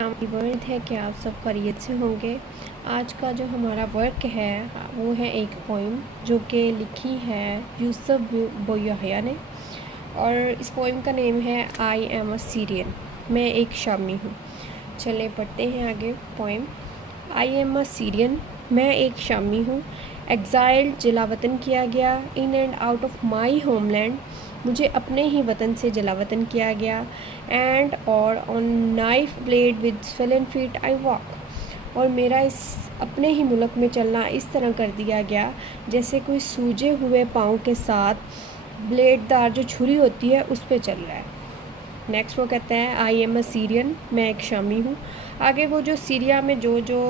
उम्मीद है कि आप सब खैरियत से होंगे। आज का जो हमारा वर्क है वो है एक पोइम जो कि लिखी है यूसुफ बोयाहिया ने, और इस पोइम का नेम है आई एम अ सीरियन, मैं एक शामी हूँ। चले पढ़ते हैं आगे poem. I am a Syrian, मैं एक शामी हूँ। एग्जाइल्ड, जलावतन किया गया। In and out of my homeland, मुझे अपने ही वतन से जलावतन किया गया। एंड और on knife blade with swollen feet I walk, और मेरा इस अपने ही मुल्क में चलना इस तरह कर दिया गया जैसे कोई सूजे हुए पाँव के साथ ब्लेडदार जो छुरी होती है उस पर चल रहा है। नेक्स्ट वो कहता है आई एम अ सीरियन, मैं एक शामी हूँ। आगे वो जो सीरिया में जो जो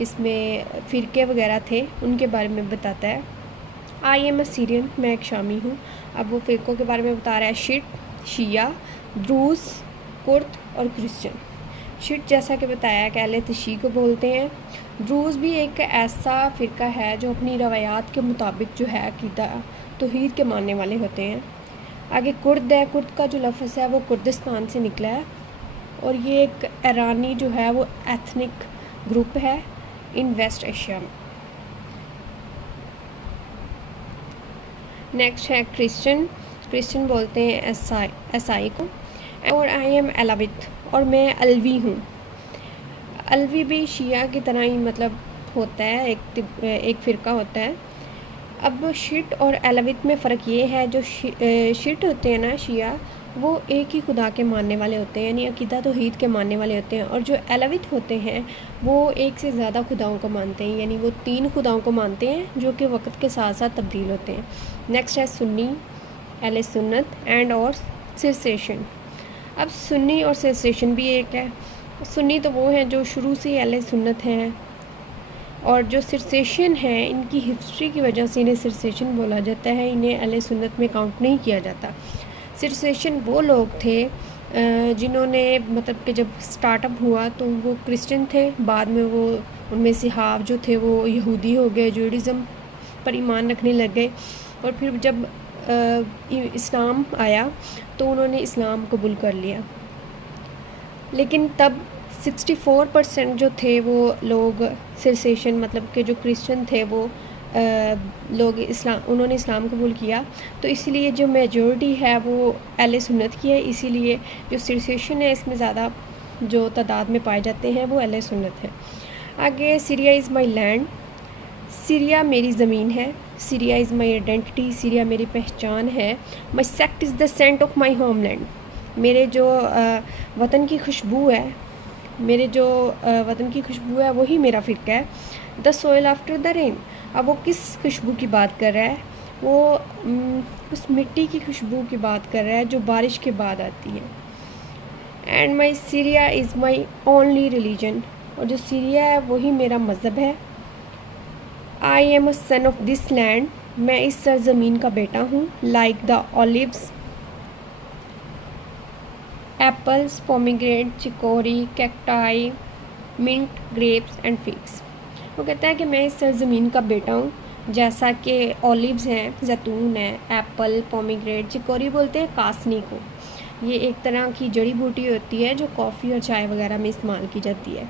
इसमें फ़िरके वगैरह थे उनके बारे में बताता है। आई एम अ सीरियन, मैं एक शामी हूँ। अब वो फ़िरकों के बारे में बता रहा है। शिट, शिया, द्रूज़, कुर्द और क्रिश्चियन। शिट जैसा कि बताया कि अहले तशी को बोलते हैं। द्रूज़ भी एक ऐसा फ़िरका है जो अपनी रवायात के मुताबिक जो है अक़ीदा तौहीद के मानने वाले होते हैं। आगे कुर्द है। कुर्द का जो लफ्ज़ है वो कुर्दिस्तान से निकला है, और ये एक ईरानी जो है वो एथनिक ग्रुप है इन वेस्ट एशिया में। नेक्स्ट है क्रिश्चियन। क्रिश्चियन बोलते हैं ईसाई को। और आई एम अलावित, और मैं अलवी हूँ। अलवी भी शिया की तरह ही मतलब होता है, एक फ़िरका होता है। अब शिट और अलवित में फ़र्क ये है, जो शिट होते हैं ना शिया, वो एक ही खुदा के मानने वाले होते हैं, यानी अक़ीदा तौहीद के मानने वाले होते हैं। और जो अलवित होते हैं वो एक से ज़्यादा खुदाओं को मानते हैं, यानी वो 3 खुदाओं को मानते हैं जो कि वक्त के साथ साथ तब्दील होते हैं। नेक्स्ट है सुन्नी, अहले सुन्नत एंड और सिरसेशन। अब सुन्नी और सिरसेशन भी एक है। सुन्नी तो वो हैं जो शुरू से ही अहले सुन्नत हैं, और जो सिरसेशन है इनकी हिस्ट्री की वजह से इन्हें सिरसेशन बोला जाता है, इन्हें अहले सुन्नत में काउंट नहीं किया जाता। सिरसेशन वो लोग थे जिन्होंने मतलब कि जब स्टार्टअप हुआ तो वो क्रिश्चियन थे, बाद में वो उनमें से हाफ जो थे वो यहूदी हो गए, जूडिज़म पर ईमान रखने लग गए। और फिर जब इस्लाम आया तो उन्होंने इस्लाम कबूल कर लिया। लेकिन तब 64% जो थे वो लोग सिरसेशन मतलब के जो क्रिश्चियन थे वो लोग उन्होंने इस्लाम कबूल किया, तो इसीलिए जो मेजॉरिटी है वो अहले सुन्नत की है। इसीलिए जो सिरसेशन है इसमें ज़्यादा जो तादाद में पाए जाते हैं वो अहले सुन्नत है। आगे Syria is my land, Syria मेरी ज़मीन है। Syria is my identity, Syria मेरी पहचान है। My sect is the scent of my homeland, मेरे जो वतन की खुशबू है, मेरे जो वतन की खुशबू है वही मेरा फ़िरका है। The soil after the rain, अब वो किस खुशबू की बात कर रहा है? वो उस मिट्टी की खुशबू की बात कर रहा है जो बारिश के बाद आती है। And my Syria is my only religion, और जो सीरिया है वही मेरा मज़हब है। I am a son of this land, मैं इस सरज़मीन का बेटा हूँ। Like the olives, apples, pomegranate, chicory, cacti, mint, grapes and figs. वो कहता है कि मैं इस सरज़मीन का बेटा हूँ, जैसा कि ऑलिव्स हैं, जैतून है, एप्पल, पोमीग्रेनेट, चिकोरी बोलते हैं कासनी को। ये एक तरह की जड़ी बूटी होती है जो कॉफ़ी और चाय वगैरह में इस्तेमाल की जाती है।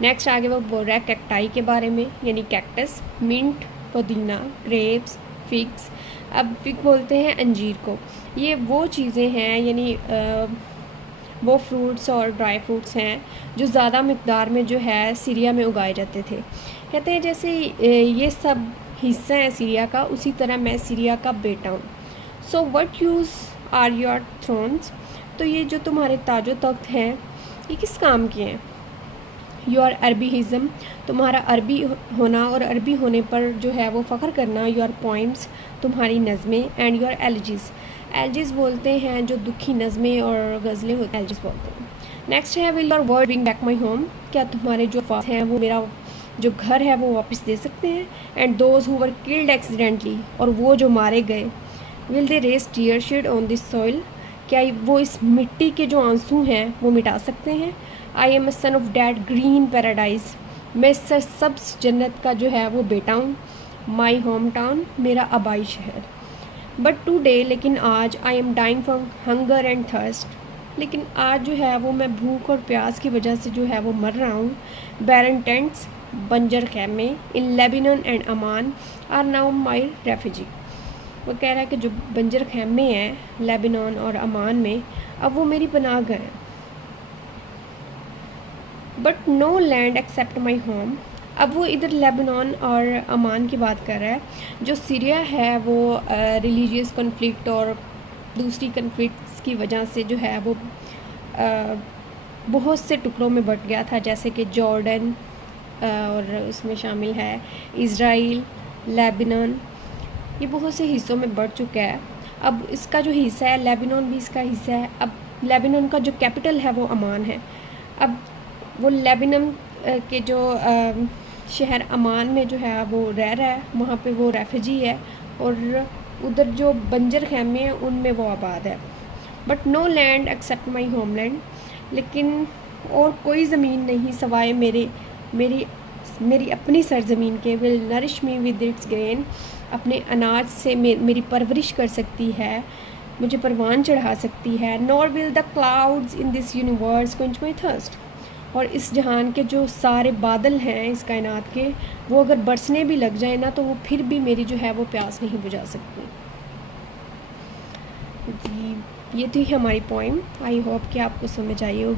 नेक्स्ट आगे वो बोल रहा है कैक्टाई के बारे में, यानी कैक्टस, मिंट, पुदीना, ग्रेप्स, फिग्स। अब फिग बोलते हैं अंजीर को। ये वो चीज़ें हैं, यानी वो फ्रूट्स और ड्राई फ्रूट्स हैं जो ज़्यादा मिक़दार में जो है सीरिया में उगाए जाते थे। कहते हैं जैसे ये सब हिस्सा है सीरिया का, उसी तरह मैं सीरिया का बेटा हूँ। So what use are your thrones, तो ये जो तुम्हारे ताजो तख्त हैं ये किस काम के हैं? योर अरबीज़म, तुम्हारा अरबी होना और अरबी होने पर जो है वो फ़ख्र करना। योर पोइम्स, तुम्हारी नज़में। एंड योर एलिजीज़, एल्जिज़ बोलते हैं जो दुखी नज़में और गज़लें होती हैं, एल्जिज़ बोलते हैं। नेक्स्ट है will your word bring back my home, क्या तुम्हारे जो हैं वो मेरा जो घर है वो वापस दे सकते हैं। And those who were killed accidentally, और वो जो मारे गए। Will they raise tear shed on this soil, क्या वो इस मिट्टी के जो आंसू हैं वो मिटा सकते हैं। आई am a son of that green paradise, मैं सरसब्ज़ जन्नत का जो है वो बेटा हूँ। माई होम टाउन, मेरा आबाई शहर। बट टुडे, लेकिन आज, I am dying from hunger and thirst, लेकिन आज जो है वो मैं भूख और प्यास की वजह से जो है वो मर रहा हूँ। बैरन टेंट्स, बंजर खैमे in Lebanon and Amman are now my refugee. वो कह रहा है कि जो बंजर खैमे हैं लेबनान और अमान में, अब वो मेरी पनाह घर हैं। But no land except my home. अब वो इधर लेबनान और अमान की बात कर रहा है। जो सीरिया है वो रिलीजियस कन्फ्लिक्ट और दूसरी कन्फ्लिक्ट्स की वजह से जो है वो बहुत से टुकड़ों में बट गया था, जैसे कि जॉर्डन और उसमें शामिल है इज़राइल, लेबनान, ये बहुत से हिस्सों में बढ़ चुका है। अब इसका जो हिस्सा है लेबनान भी इसका हिस्सा है। अब लेबनान का जो कैपिटल है वो अमान है। अब वो लेबनान के जो शहर अमान में जो है वो रह रहा है, वहाँ पे वो रेफ्यूजी है, और उधर जो बंजर खैमे हैं उनमें वो आबाद है। But no land except my homeland. लेकिन और कोई ज़मीन नहीं सवाए मेरी अपनी सरज़मीन के। Will nourish me with its grain. अपने अनाज से मेरी परवरिश कर सकती है, मुझे परवान चढ़ा सकती है। Nor will the clouds in this universe quench my thirst. और इस जहान के जो सारे बादल हैं इस कायनात के, वो अगर बरसने भी लग जाए ना, तो वो फिर भी मेरी जो है वो प्यास नहीं बुझा सकती। जी, ये थी हमारी पोइम। आई होप कि आपको समझ आई होगी।